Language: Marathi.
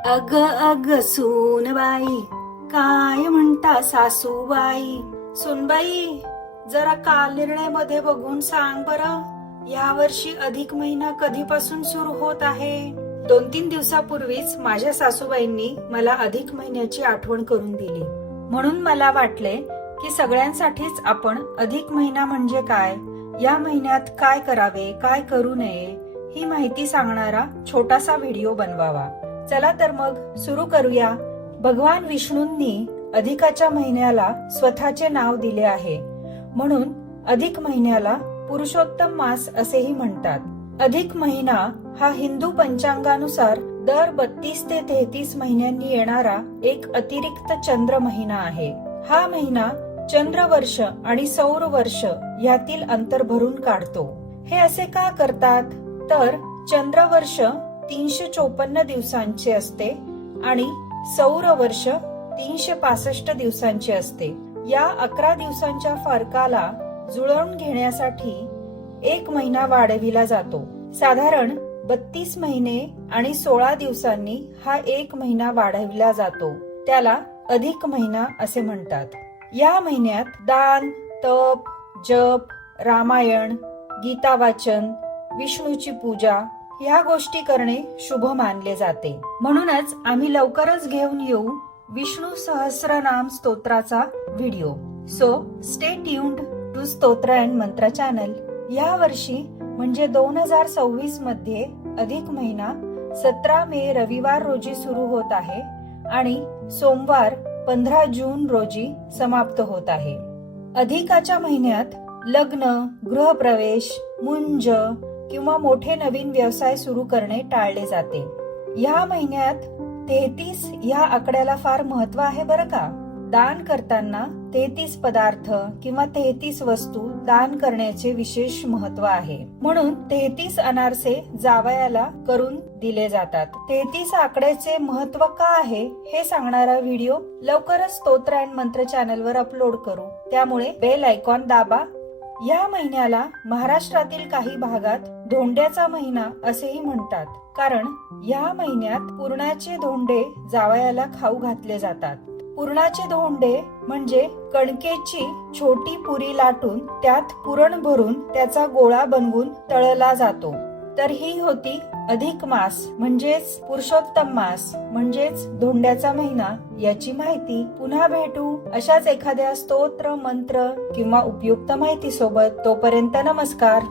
अग अग सूनबाई, काय म्हणता सासूबाई? सुनबाई, जरा काल निर्णय बघून सांग बरं, या वर्षी अधिक महिना कधीपासून सुरू होत आहे? 2-3 दिवसापूर्वीच माझ्या सासूबाईंनी मला अधिक महिन्याची आठवण करून दिली. म्हणून मला वाटले की सगळ्यांसाठीच आपण अधिक महिना म्हणजे काय, या महिन्यात काय करावे, काय करू नये, ही माहिती सांगणारा छोटासा व्हिडिओ बनवावा. चला तर मग सुरू करूया. भगवान विष्णूंनी अधिकाच्या महिन्याला स्वतःचे नाव दिले आहे, म्हणून अधिक महिन्याला पुरुषोत्तम मास असेही म्हणतात. अधिक महिना हा हिंदू पंचांगानुसार दर 32 ते 33 महिन्यांनी येणारा एक अतिरिक्त चंद्र महिना आहे. हा महिना चंद्रवर्ष आणि सौर वर्ष यातील अंतर भरून काढतो. हे असे का करतात तर चंद्रवर्ष 354 दिवसांचे असते आणि सौर वर्ष 365 दिवसांचे असते. या 11 दिवसांच्या फरकाला जुळवून घेण्यासाठी एक महिना वाढविला जातो. साधारण 32 महिने आणि 16 दिवसांनी हा एक महिना वाढविला जातो. त्याला अधिक महिना असे म्हणतात. या महिन्यात दान, तप, जप, रामायण, गीता वाचन, विष्णूची पूजा या गोष्टी करणे शुभ मानले जाते. म्हणूनच आम्ही लवकरच घेऊन येऊ विष्णू सहस्रनाम स्तोत्राचा video. So stay tuned to Stotra and Mantra channel. या वर्षी म्हणजे 2026 मध्ये अधिक महिना 17 मे रविवार रोजी सुरू होत आहे आणि सोमवार 15 जून रोजी समाप्त होत आहे. अधिकाच्या महिन्यात लग्न, गृहप्रवेश, मुंज किंवा मोठे नवीन व्यवसाय सुरू करणे टाळले जाते. या महिन्यात 33 या आकड्याला फार महत्व आहे बरं का. दान करताना 33 पदार्थ किंवा 33 वस्तू दान करण्याचे विशेष महत्व आहे. म्हणून 33 अनारसे जावयाला करून दिले जातात. 33 आकड्याचे महत्व का आहे हे सांगणारा व्हिडिओ लवकरच स्तोत्र अँड मंत्र चॅनलवर अपलोड करू, त्यामुळे बेल आयकॉन दाबा. या महिन्याला महाराष्ट्रातील काही भागात धोंड्याचा महिना असेही म्हणतात, कारण या महिन्यात पुरणाचे धोंडे जावयाला खाऊ घातले जातात. पुरणाचे धोंडे म्हणजे कणकेची छोटी पुरी लाटून त्यात पुरण भरून त्याचा गोळा बनवून तळला जातो. तर ही होती अधिक मास म्हणजेच पुरुषोत्तम मास म्हणजेच धोंड्याचा महिना याची माहिती. पुन्हा भेटू अशाच एखाद्या स्तोत्र, मंत्र किंवा उपयुक्त माहिती सोबत. तोपर्यंत नमस्कार.